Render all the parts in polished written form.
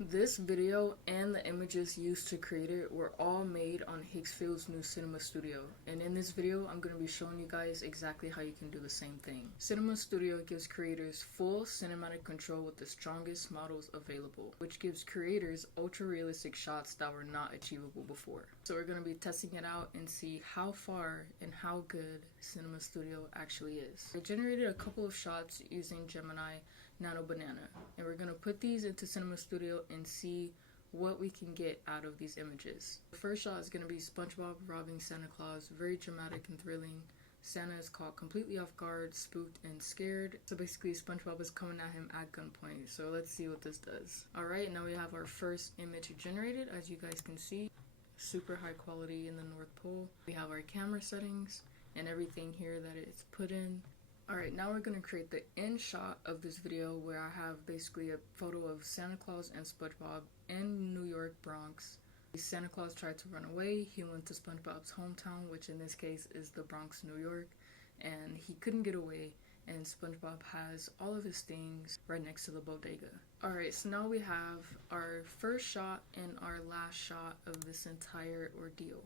This video and the images used to create it were all made on Higgsfield's new cinema studio, and in this video I'm going to be showing you guys exactly how you can do the same thing. Cinema Studio gives creators full cinematic control with the strongest models available, which gives creators ultra realistic shots that were not achievable before. So we're going to be testing it out and see how far and how good Cinema Studio actually is. I generated a couple of shots using Gemini Nano Banana, and we're going to put these into Cinema Studio and see what we can get out of these images. The first shot is going to be SpongeBob robbing Santa Claus, very dramatic and thrilling. Santa is caught completely off guard, spooked, and scared. So basically SpongeBob is coming at him at gunpoint, so let's see what this does. Alright, now we have our first image generated, as you guys can see. Super high quality in the North Pole. We have our camera settings and everything here that it's put in. Alright, now we're going to create the end shot of this video where I have basically a photo of Santa Claus and SpongeBob in New York, Bronx. Santa Claus tried to run away. He went to SpongeBob's hometown, which in this case is the Bronx, New York, and he couldn't get away, and SpongeBob has all of his things right next to the bodega. Alright, so now we have our first shot and our last shot of this entire ordeal.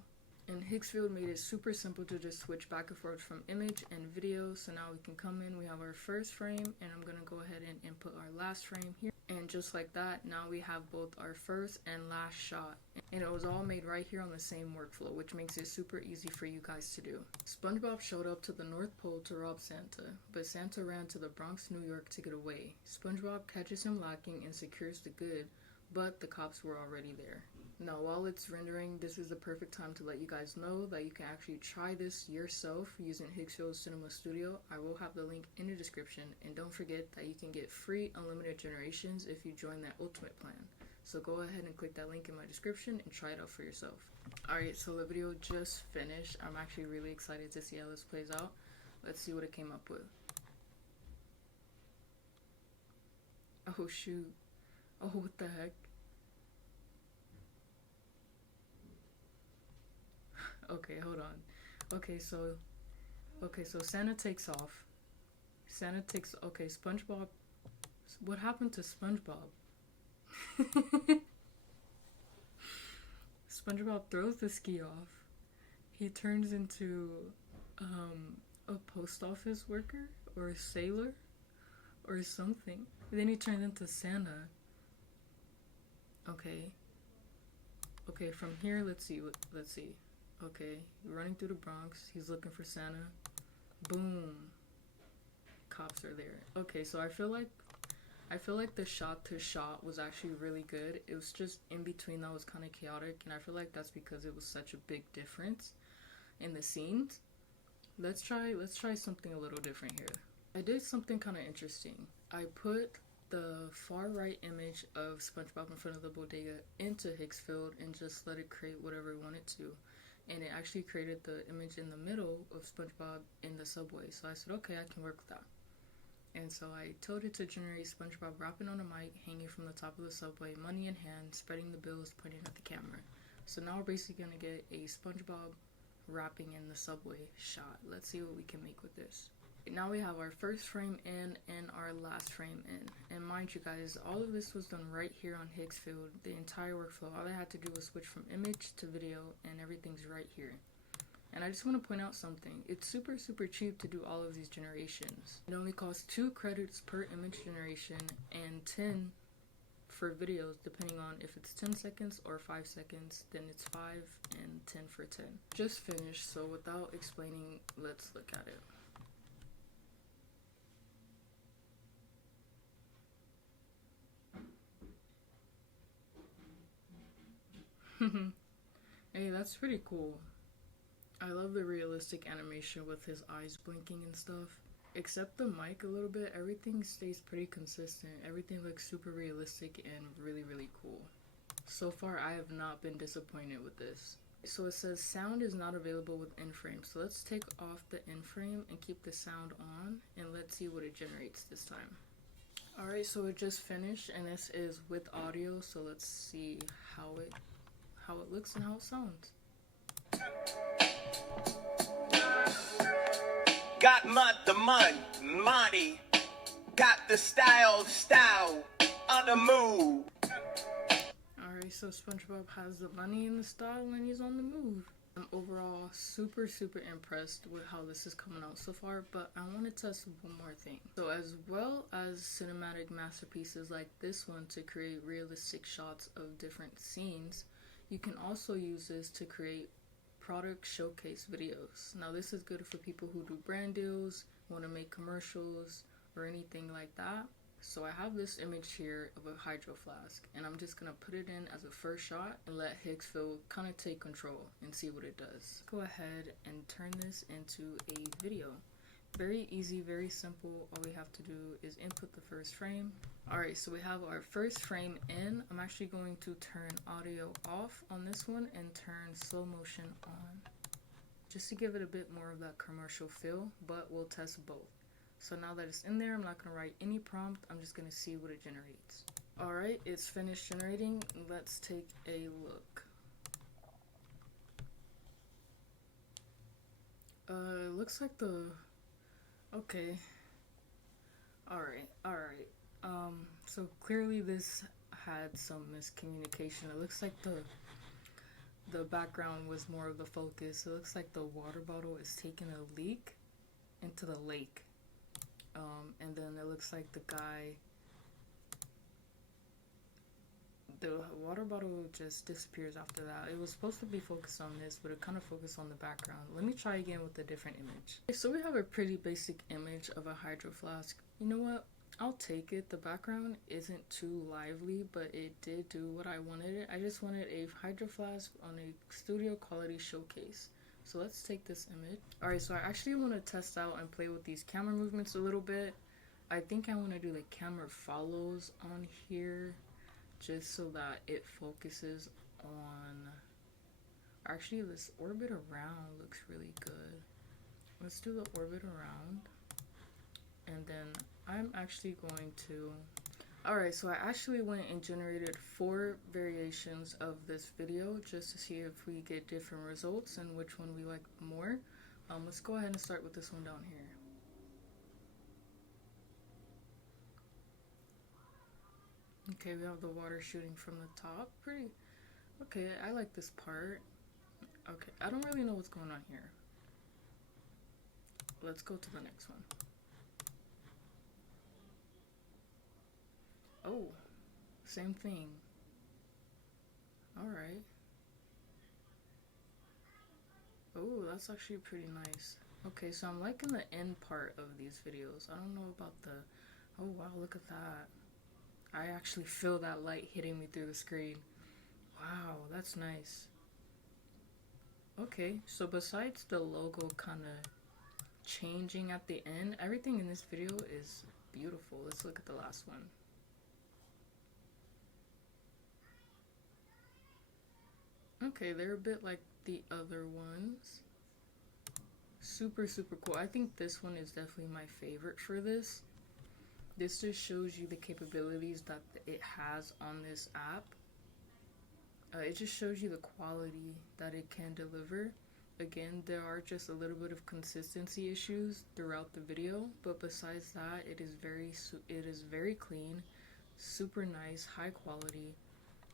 And Higgsfield made it super simple to just switch back and forth from image and video. So now we can come in, we have our first frame, and I'm going to go ahead and input our last frame here. And just like that, now we have both our first and last shot. And it was all made right here on the same workflow, which makes it super easy for you guys to do. SpongeBob showed up to the North Pole to rob Santa, but Santa ran to the Bronx, New York to get away. SpongeBob catches him lacking and secures the good, but the cops were already there. Now, while it's rendering, this is the perfect time to let you guys know that you can actually try this yourself using Higgsfield Cinema Studio. I will have the link in the description, and don't forget that you can get free unlimited generations if you join that ultimate plan. So go ahead and click that link in my description and try it out for yourself. Alright, so the video just finished. I'm actually really excited to see how this plays out. Let's see what it came up with. Oh shoot. Oh, what the heck? Okay, hold on. Okay, so Santa takes off. Okay, SpongeBob. What happened to SpongeBob? SpongeBob throws the ski off. He turns into a post office worker or a sailor or something. And then he turns into Santa. Okay, from here, let's see. Okay, running through the Bronx, he's looking for Santa. Boom. Cops are there. Okay, so I feel like the shot to shot was actually really good. It was just in between that was kind of chaotic, and I feel like that's because it was such a big difference in the scenes. Let's try something a little different here. I did something kind of interesting. I put the far right image of SpongeBob in front of the bodega into Higgsfield and just let it create whatever it wanted to. And it actually created the image in the middle of SpongeBob in the subway. So I said, okay, I can work with that. And so I told it to generate SpongeBob rapping on a mic, hanging from the top of the subway, money in hand, spreading the bills, pointing at the camera. So now we're basically going to get a SpongeBob rapping in the subway shot. Let's see what we can make with this. Now we have our first frame in and our last frame in. And mind you guys, all of this was done right here on Higgsfield. The entire workflow, all I had to do was switch from image to video, and everything's right here. And I just want to point out something. It's super cheap to do all of these generations. It only costs 2 credits per image generation and 10 for videos, depending on if it's 10 seconds or 5 seconds, then it's 5 and 10 for 10. Just finished, so without explaining, let's look at it. Hey, that's pretty cool. I love the realistic animation with his eyes blinking and stuff. Except the mic a little bit, everything stays pretty consistent. Everything looks super realistic and really cool. So far, I have not been disappointed with this. So it says sound is not available with in-frame. So let's take off the in-frame and keep the sound on, and let's see what it generates this time. Alright, so it just finished, and this is with audio, so let's see how it looks and how it sounds. Got the money, got the style, on the move. so SpongeBob has the money and the style and he's on the move. I'm overall super impressed with how this is coming out so far, but I want to test one more thing. So as well as cinematic masterpieces like this one to create realistic shots of different scenes, you can also use this to create product showcase videos. Now this is good for people who do brand deals, want to make commercials, or anything like that. So I have this image here of a hydro flask, and I'm just gonna put it in as a first shot and let Higgsfield kind of take control and see what it does. Go ahead and turn this into a video. Very easy, very simple. All we have to do is input the first frame. Alright, so we have our first frame in. I'm actually going to turn audio off on this one and turn slow motion on, just to give it a bit more of that commercial feel, but we'll test both. So now that it's in there, I'm not going to write any prompt. I'm just going to see what it generates. Alright, it's finished generating. Let's take a look. It looks like the... Okay. Alright. So clearly this had some miscommunication. It looks like the background was more of the focus. It looks like the water bottle is taking a leak into the lake. And then it looks like the water bottle just disappears after that. It was supposed to be focused on this, but it kind of focused on the background. Let me try again with a different image. Okay, so we have a pretty basic image of a hydro flask. You know what? I'll take it. The background isn't too lively, but it did do what I wanted it. I just wanted a hydro flask on a studio quality showcase. So let's take this image. Alright, so I actually want to test out and play with these camera movements a little bit. I think I want to do the camera follows on here, just so that it focuses on... Actually, this orbit around looks really good. Let's do the orbit around. And then I'm actually going to... Alright, so I actually went and generated 4 variations of this video just to see if we get different results and which one we like more. Let's go ahead and start with this one down here. Okay, we have the water shooting from the top. Pretty... Okay, I like this part. Okay, I don't really know what's going on here. Let's go to the next one. Oh, same thing. Alright. Oh, that's actually pretty nice. Okay, so I'm liking the end part of these videos. I don't know about the... Oh wow, look at that. I actually feel that light hitting me through the screen. Wow, that's nice. Okay, so besides the logo kind of changing at the end, everything in this video is beautiful. Let's look at the last one. Okay, they're a bit like the other ones. Super cool. I think this one is definitely my favorite for this. This just shows you the capabilities that it has on this app. It just shows you the quality that it can deliver. Again, there are just a little bit of consistency issues throughout the video, but besides that, it is very clean, super nice, high quality.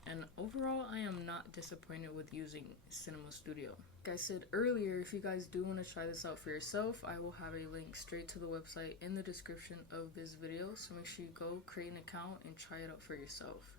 And overall, I am not disappointed with using Cinema Studio. Like I said earlier, if you guys do want to try this out for yourself, I will have a link straight to the website in the description of this video. So make sure you go create an account and try it out for yourself.